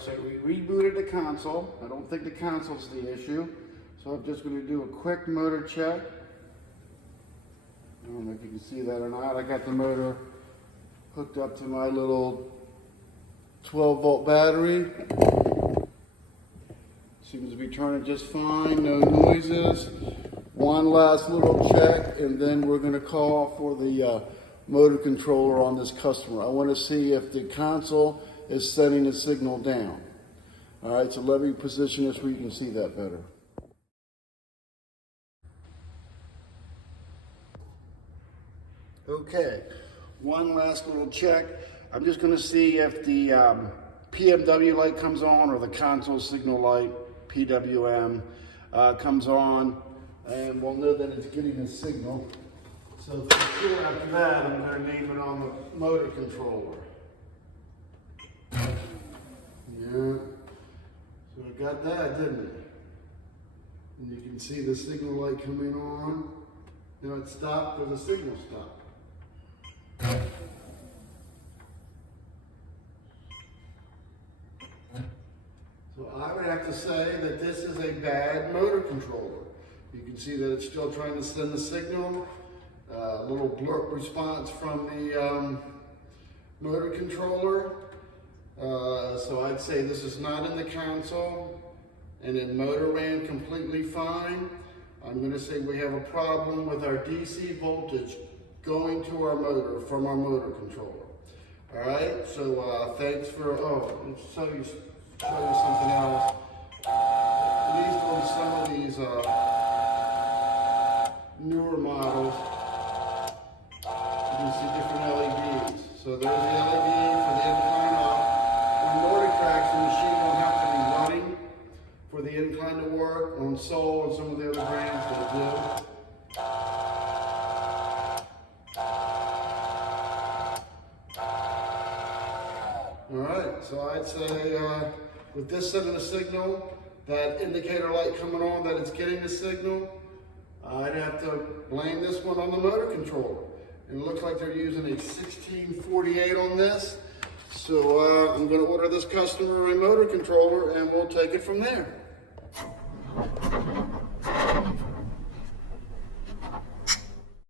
so we rebooted the console. I don't think the console's the issue. So I'm just going to do a quick motor check. I don't know if you can see that or not. I got the motor hooked up to my little 12-volt battery. Seems to be turning just fine, no noises. One last little check, and then we're going to call for the motor controller on this customer. I want to see if the console is setting the signal down. All right, so let me position this where you can see that better. Okay, one last little check. I'm just going to see if the PMW light comes on or the console signal light, PWM, comes on, and we'll know that it's getting a signal. So for sure after that, I'm going to name it on the motor controller. Yeah, so I got that, didn't it? And you can see the signal light coming on. Now it stopped, or the signal stopped. So I would have to say that this is a bad motor controller. You can see that it's still trying to send the signal. A little blurb response from the motor controller. So I'd say this is not in the console, and then motor ran completely fine. I'm going to say we have a problem with our DC voltage going to our motor from our motor controller. All right, so thanks for, let's show you something else. At least on some of these newer models, you can see different LEDs. So there's the LED for the incline up. On NordicTrack, the machine will have to be running for the incline to work. On Soul and some of the other brands that do. All right, so I'd say with this sending a signal, that indicator light coming on that it's getting the signal, I'd have to blame this one on the motor controller. And it looks like they're using a 1648 on this. So I'm going to order this customer a motor controller and we'll take it from there.